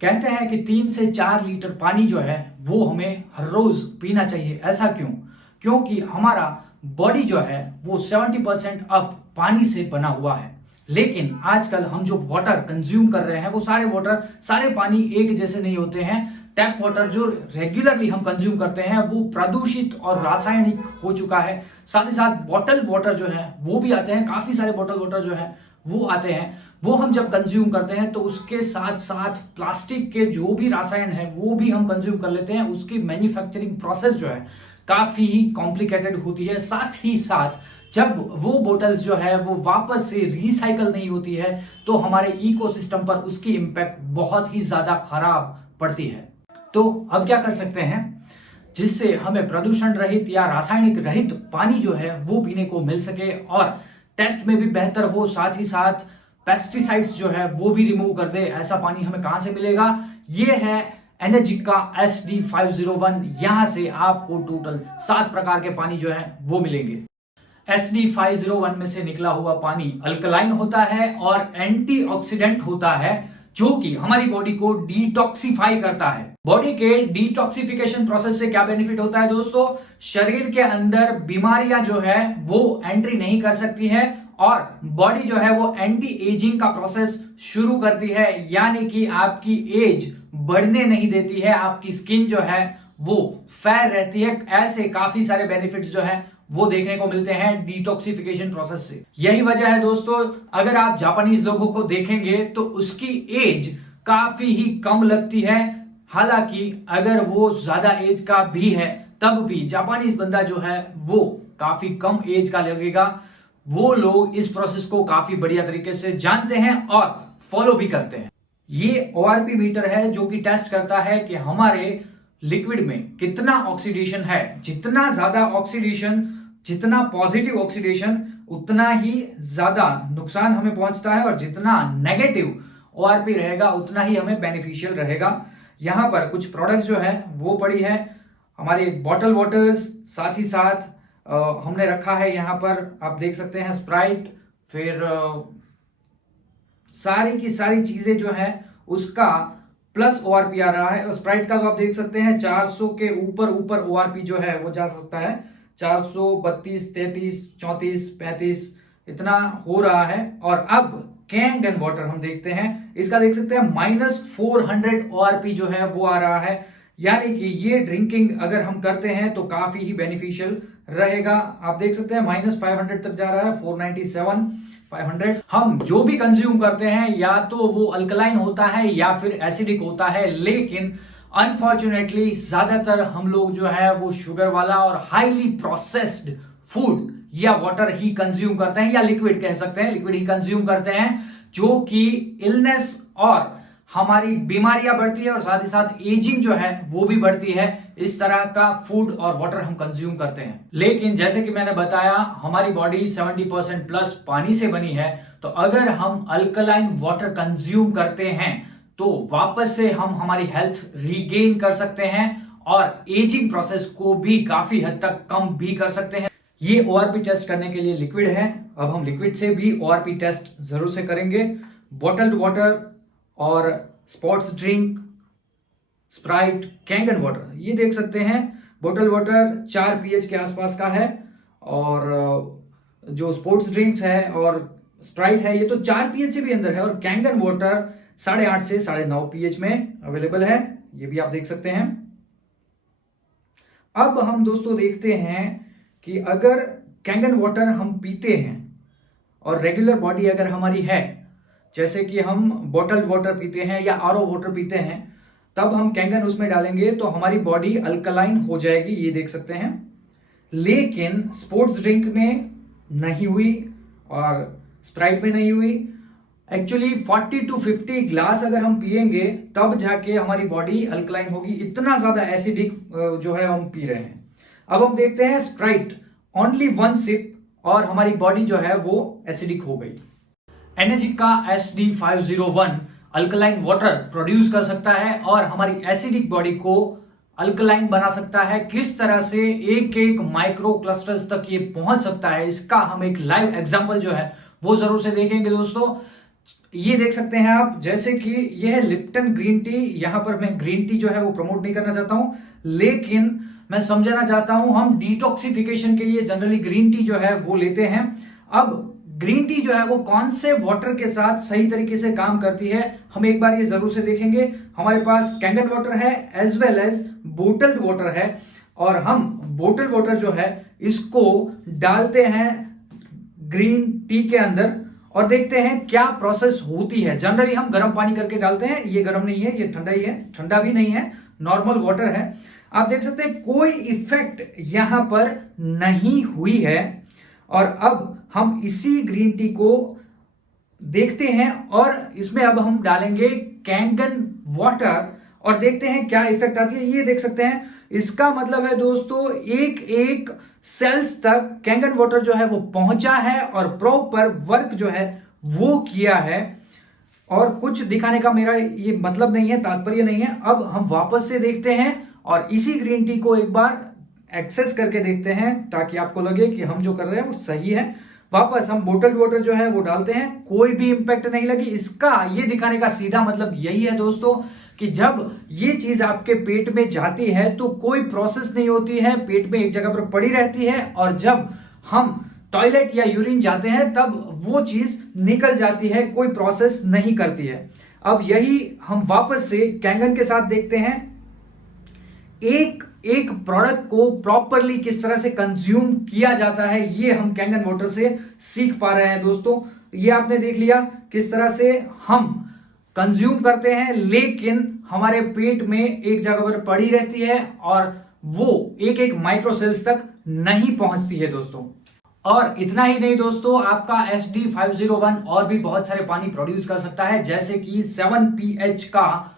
कहते हैं कि 3 से 4 लीटर पानी जो है वो हमें हर रोज पीना चाहिए। ऐसा क्यों? क्योंकि हमारा बॉडी जो है वो 70% अब पानी से बना हुआ है। लेकिन आजकल हम जो वाटर कंज्यूम कर रहे हैं वो सारे पानी एक जैसे नहीं होते हैं। टैप वाटर जो रेगुलरली हम कंज्यूम करते हैं वो प्रदूषित और रासायनिक हो चुका है। साथ ही साथ बॉटल वाटर जो है वो भी आते हैं, काफी सारे बॉटल वाटर जो है वो आते हैं। वो हम जब कंज्यूम करते हैं तो उसके साथ साथ प्लास्टिक के जो भी रसायन है वो भी हम कंज्यूम कर लेते हैं। उसकी मैन्युफैक्चरिंग प्रोसेस जो है काफी ही कॉम्प्लिकेटेड होती है। साथ ही साथ जब वो बोटल्स जो है वो वापस से रिसाइकल नहीं होती है तो हमारे इकोसिस्टम पर उसकी इंपैक्ट बहुत ही ज्यादा खराब पड़ती है। तो अब क्या कर सकते हैं जिससे हमें प्रदूषण रहित या रासायनिक रहित पानी जो है वो पीने को मिल सके और टेस्ट में भी बेहतर हो, साथ ही साथ पेस्टिसाइड्स जो है वो भी रिमूव कर दे। ऐसा पानी हमें कहां से मिलेगा? ये है एनर्जिका SD501। यहां से आपको टोटल 7 प्रकार के पानी जो है वो मिलेंगे। SD501 में से निकला हुआ पानी अल्कलाइन होता है और एंटीऑक्सीडेंट होता है जो कि हमारी बॉडी को डिटॉक्सिफाई करता है। बॉडी के डिटॉक्सिफिकेशन प्रोसेस से क्या बेनिफिट होता है दोस्तों? शरीर के अंदर बीमारियां जो है वो एंट्री नहीं कर सकती है और बॉडी जो है वो एंटी एजिंग का प्रोसेस शुरू करती है, यानी कि आपकी एज बढ़ने नहीं देती है, आपकी स्किन जो है वो फेयर रहती है। ऐसे काफी सारे बेनिफिट्स जो है वो देखने को मिलते हैं डिटॉक्सिफिकेशन प्रोसेस से। यही वजह है दोस्तों, अगर आप जापानीज लोगों को देखेंगे तो उसकी एज काफी ही कम लगती है। हालांकि अगर वो ज्यादा एज का भी है तब भी जापानीज बंदा जो है वो काफी कम एज का लगेगा। वो लोग इस प्रोसेस को काफी बढ़िया तरीके से जानते हैं और फॉलो भी करते हैं। ये ORP मीटर है जो कि टेस्ट करता है कि हमारे लिक्विड में कितना ऑक्सीडेशन है। जितना ज्यादा ऑक्सीडेशन, जितना पॉजिटिव ऑक्सीडेशन, उतना ही ज्यादा नुकसान हमें पहुंचता है और जितना नेगेटिव ORP रहेगा उतना ही हमें बेनिफिशियल रहेगा। यहां पर कुछ प्रोडक्ट्स जो है वो पड़ी है, हमारे बॉटल वाटर्स, साथ ही साथ हमने रखा है यहां पर आप देख सकते हैं स्प्राइट, फिर सारी की सारी चीजें जो है उसका प्लस ORP आ रहा है। और स्प्राइट का तो आप देख सकते हैं 400 के ऊपर ORP जो है वो जा सकता है। 432, 33, 34, 35 इतना हो रहा है। और अब कैंगन वाटर हम देखते हैं, इसका देख सकते हैं -400 ORP जो है वो आ रहा है। यानी कि ये ड्रिंकिंग अगर हम करते हैं तो काफी ही बेनिफिशियल रहेगा। आप देख सकते हैं -500 तक जा रहा है, 497, 500। हम जो भी कंज्यूम करते हैं या तो वो अल्कलाइन होता है या फिर एसिडिक होता है, लेकिन अनफॉर्चुनेटली ज्यादातर हम लोग जो है वो शुगर वाला और हाईली प्रोसेस्ड फूड या वाटर ही कंज्यूम करते हैं, या लिक्विड कह सकते हैं, लिक्विड ही कंज्यूम करते हैं, जो कि इलनेस और हमारी बीमारियां बढ़ती है और साथ ही साथ एजिंग जो है वो भी बढ़ती है। इस तरह का फूड और वाटर हम कंज्यूम करते हैं। लेकिन जैसे कि मैंने बताया हमारी बॉडी 70% प्लस पानी से बनी है, तो अगर हम अल्कलाइन वाटर कंज्यूम करते हैं तो वापस से हम हमारी हेल्थ रीगेन कर सकते हैं और एजिंग प्रोसेस को भी काफी हद तक कम भी कर सकते हैं। ये ORP टेस्ट करने के लिए लिक्विड है। अब हम लिक्विड से भी ORP टेस्ट जरूर से करेंगे। बॉटल्ड वाटर और sports drink, Sprite, Kangen water, ये देख सकते हैं बॉटल वाटर 4 pH के आसपास का है और जो स्पोर्ट्स ड्रिंक्स है और स्प्राइट है ये तो 4 pH से भी अंदर है और कैंगन वाटर 8.5 से 9.5 pH में अवेलेबल है, ये भी आप देख सकते हैं। अब हम दोस्तों देखते हैं कि अगर कैंगन वाटर हम पीते हैं और रेगुलर बॉडी अगर हमारी है, जैसे कि हम बॉटल्ड वाटर पीते हैं या RO वाटर पीते हैं, तब हम कैंगन उसमें डालेंगे तो हमारी बॉडी अल्कलाइन हो जाएगी, ये देख सकते हैं। लेकिन स्पोर्ट्स ड्रिंक में नहीं हुई और स्प्राइट में नहीं हुई। एक्चुअली 40 to 50 ग्लास अगर हम पिएंगे तब जाके हमारी बॉडी अल्कलाइन होगी। इतना ज्यादा एसिडिक जो है हम पी रहे हैं। अब हम देखते हैं स्प्राइट, ओनली 1 सिप और हमारी बॉडी जो है वो एसिडिक हो गई। एनर्जिका SD501 अल्कलाइन वाटर प्रोड्यूस कर सकता है और हमारी एसिडिक बॉडी को अल्कलाइन बना सकता है। किस तरह से एक एक माइक्रो क्लस्टर्स तक ये पहुंच सकता है, इसका हम एक लाइव एग्जांपल जो है वो जरूर से देखेंगे दोस्तों। ये देख सकते हैं आप, जैसे कि यह है लिप्टन ग्रीन टी। यहां पर मैं ग्रीन टी जो है वो प्रमोट नहीं करना चाहता हूं, लेकिन मैं समझाना चाहता हूं, हम डिटॉक्सिफिकेशन के लिए जनरली ग्रीन टी जो है वो लेते हैं। अब ग्रीन टी जो है वो कौन से वाटर के साथ सही तरीके से काम करती है, हम एक बार ये जरूर से देखेंगे। हमारे पास कैंगन वाटर है एज वेल एज बोटल्ड वाटर है, और हम बोटल्ड वाटर जो है इसको डालते हैं ग्रीन टी के अंदर और देखते हैं क्या प्रोसेस होती है। जनरली हम गर्म पानी करके डालते हैं, ये गर्म नहीं है, ये ठंडा ही है, ठंडा भी नहीं है, नॉर्मल वाटर है। आप देख सकते हैं कोई इफेक्ट यहां पर नहीं हुई है। और अब हम इसी ग्रीन टी को देखते हैं और इसमें अब हम डालेंगे कैंगन वाटर और देखते हैं क्या इफेक्ट आती है। ये देख सकते हैं, इसका मतलब है दोस्तों एक एक सेल्स तक कैंगन वाटर जो है वो पहुंचा है और प्रॉपर वर्क जो है वो किया है। और कुछ दिखाने का मेरा ये मतलब नहीं है, तात्पर्य नहीं है। अब हम वापस से देखते हैं और इसी ग्रीन टी को एक बार एक्सेस करके देखते हैं ताकि आपको लगे कि हम जो कर रहे हैं वो सही है। वापस हम बोटल वाटर जो है वो डालते हैं, कोई भी इंपैक्ट नहीं लगी। इसका ये दिखाने का सीधा मतलब यही है दोस्तों कि जब ये चीज आपके पेट में जाती है तो कोई प्रोसेस नहीं होती है, पेट में एक जगह पर पड़ी रहती है, और जब हम टॉयलेट या यूरिन जाते हैं तब वो चीज निकल जाती है, कोई प्रोसेस नहीं करती है। अब यही हम वापस से कैंगन के साथ देखते हैं, एक एक प्रोडक्ट को प्रॉपरली किस तरह से कंज्यूम किया जाता है, ये हम कैंगन वाटर से सीख पा रहे हैं दोस्तों। ये आपने देख लिया किस तरह से हम कंज्यूम करते हैं, लेकिन हमारे पेट में एक जगह पर पड़ी रहती है और वो एक एक माइक्रोसेल्स तक नहीं पहुंचती है दोस्तों। और इतना ही नहीं दोस्तों, आपका SD501 और भी बहुत सारे पानी प्रोड्यूस कर सकता है, जैसे कि 7 pH का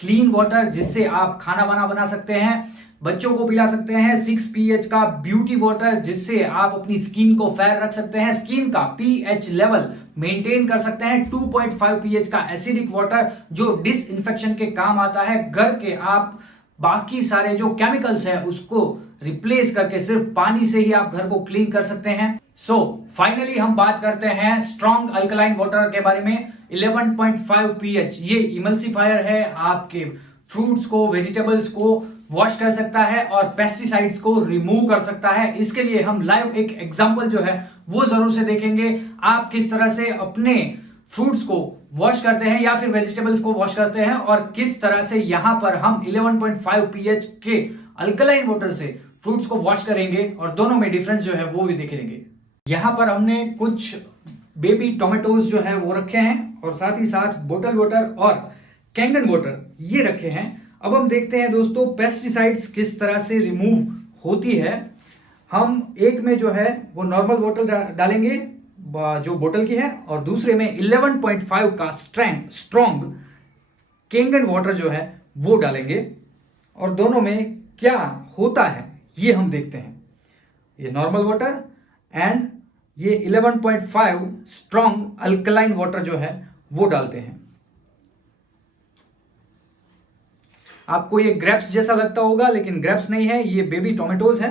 क्लीन वाटर जिससे आप खाना बना सकते हैं, बच्चों को पिला सकते हैं। 6 pH का ब्यूटी वाटर जिससे आप अपनी स्किन को फेयर रख सकते हैं, स्किन का pH लेवल मेंटेन कर सकते हैं। 2.5 pH का एसिडिक वाटर जो डिसइंफेक्शन के काम आता है, घर के आप बाकी सारे जो केमिकल्स है उसको रिप्लेस करके सिर्फ पानी से ही आप घर को क्लीन कर सकते हैं। सो फाइनली हम बात करते हैं स्ट्रॉन्ग अल्कलाइन वाटर के बारे में। 11.5 pH ये इमल्सिफायर है, आपके फ्रूट्स को वेजिटेबल्स को वॉश कर सकता है और पेस्टिसाइड्स को रिमूव कर सकता है। इसके लिए हम लाइव एक एग्जांपल जो है वो जरूर से देखेंगे, आप किस तरह से अपने फ्रूट्स को वॉश करते हैं या फिर वेजिटेबल्स को वॉश करते हैं और किस तरह से यहां पर हम 11.5 pH के अल्कलाइन वाटर से फ्रूट्स को वॉश करेंगे और दोनों में डिफरेंस जो है वो भी देखेंगे। यहां पर हमने कुछ बेबी टोमेटोज जो है वो रखे हैं और साथ ही साथ बोटल वाटर और कैंगन वाटर ये रखे हैं। अब हम देखते हैं दोस्तों पेस्टिसाइड्स किस तरह से रिमूव होती है। हम एक में जो है वो नॉर्मल वाटर डालेंगे जो बोतल की है और दूसरे में 11.5 का स्ट्रॉन्ग कैंगन वाटर जो है वो डालेंगे और दोनों में क्या होता है ये हम देखते हैं। ये नॉर्मल वाटर एंड ये 11.5 स्ट्रॉन्ग अल्कलाइन वाटर जो है वो डालते हैं। आपको ये ग्रेप्स जैसा लगता होगा, लेकिन ग्रेप्स नहीं है, ये बेबी टोमेटोज है।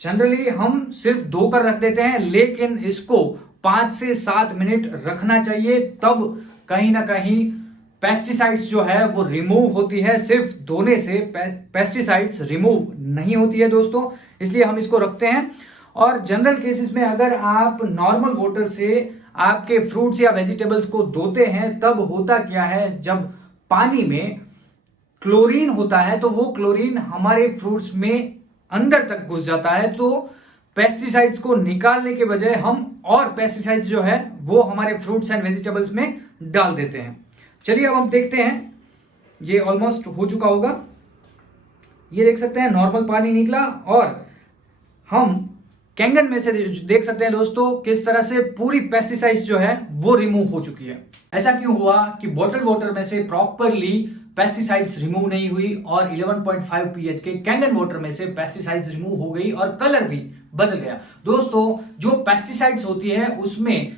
जनरली हम सिर्फ धो कर रख देते हैं, लेकिन इसको 5 से 7 मिनट रखना चाहिए, तब कहीं ना कहीं पेस्टिसाइड्स जो है वो रिमूव होती है। सिर्फ धोने से पेस्टिसाइड्स रिमूव नहीं होती है दोस्तों, इसलिए हम इसको रखते हैं। और जनरल केसेस में अगर आप नॉर्मल वाटर से आपके फ्रूट्स या वेजिटेबल्स को धोते हैं, तब होता क्या है, जब पानी में क्लोरीन होता है तो वो क्लोरीन हमारे फ्रूट्स में अंदर तक घुस जाता है, तो पेस्टिसाइड्स को निकालने के बजाय हम और पेस्टिसाइड्स जो है वो हमारे फ्रूट्स एंड वेजिटेबल्स में डाल देते हैं। चलिए अब हम देखते हैं, ये ऑलमोस्ट हो चुका होगा। ये देख सकते हैं नॉर्मल पानी निकला और हम कैंगन में से देख सकते हैं दोस्तों किस तरह से पूरी पेस्टिसाइड्स जो है वो रिमूव हो चुकी है। ऐसा क्यों हुआ कि बॉटल वाटर में से प्रॉपरली पेस्टिसाइड्स रिमूव नहीं हुई और 11.5 pH के कैंगन वाटर में से पेस्टिसाइड्स रिमूव हो गई और कलर भी बदल गया। दोस्तों जो पेस्टिसाइड्स होती है उसमें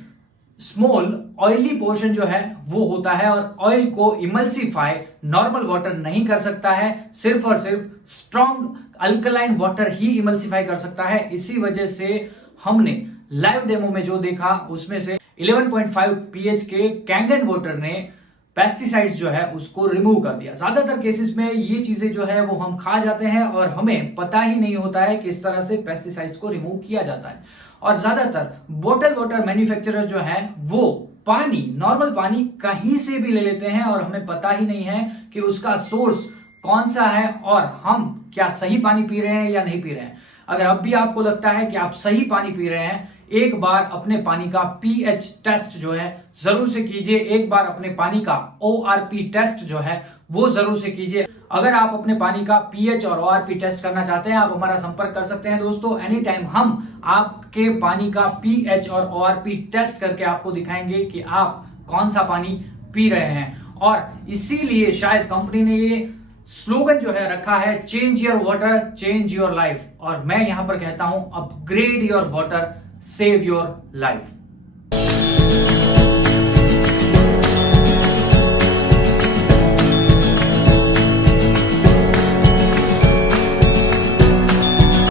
स्मॉल ऑयली पोर्शन जो है वो होता है और ऑयल को इमल्सिफाई नॉर्मल वाटर नहीं कर सकता है, सिर्फ और सिर्फ स्ट्रॉन्ग अल्कलाइन वाटर ही इमल्सिफाई कर सकता है। इसी वजह से हमने लाइव डेमो में जो देखा उसमें से 11.5 pH के कैंगन वाटर ने पेस्टिसाइड्स जो है उसको रिमूव कर दिया। ज्यादातर केसेस में ये चीजें जो है वो हम खा जाते हैं और हमें पता ही नहीं होता है कि इस तरह से पेस्टिसाइड्स को रिमूव किया जाता है। और ज्यादातर बोतल वाटर मैन्युफैक्चरर जो है वो पानी, नॉर्मल पानी कहीं से भी ले लेते हैं और हमें पता ही नहीं है कि उसका सोर्स कौन सा है और हम क्या सही पानी पी रहे हैं या नहीं पी रहे हैं। अगर अब भी आपको लगता है कि आप सही पानी पी रहे हैं, एक बार अपने पानी का पीएच टेस्ट जो है जरूर से कीजिए। एक बार अपने पानी का ओआरपी टेस्ट जो है वो जरूर से कीजिए। अगर आप अपने पानी का पीएच और ओआरपी टेस्ट करना चाहते हैं, आप हमारा संपर्क कर सकते हैं दोस्तों। एनी टाइम हम आपके पानी का पीएच और ओआरपी टेस्ट करके आपको दिखाएंगे कि आप कौन सा पानी पी रहे हैं। और इसीलिए शायद कंपनी ने ये स्लोगन जो है रखा है, change your water change your life. और मैं यहां पर कहता हूं, upgrade your water save your life.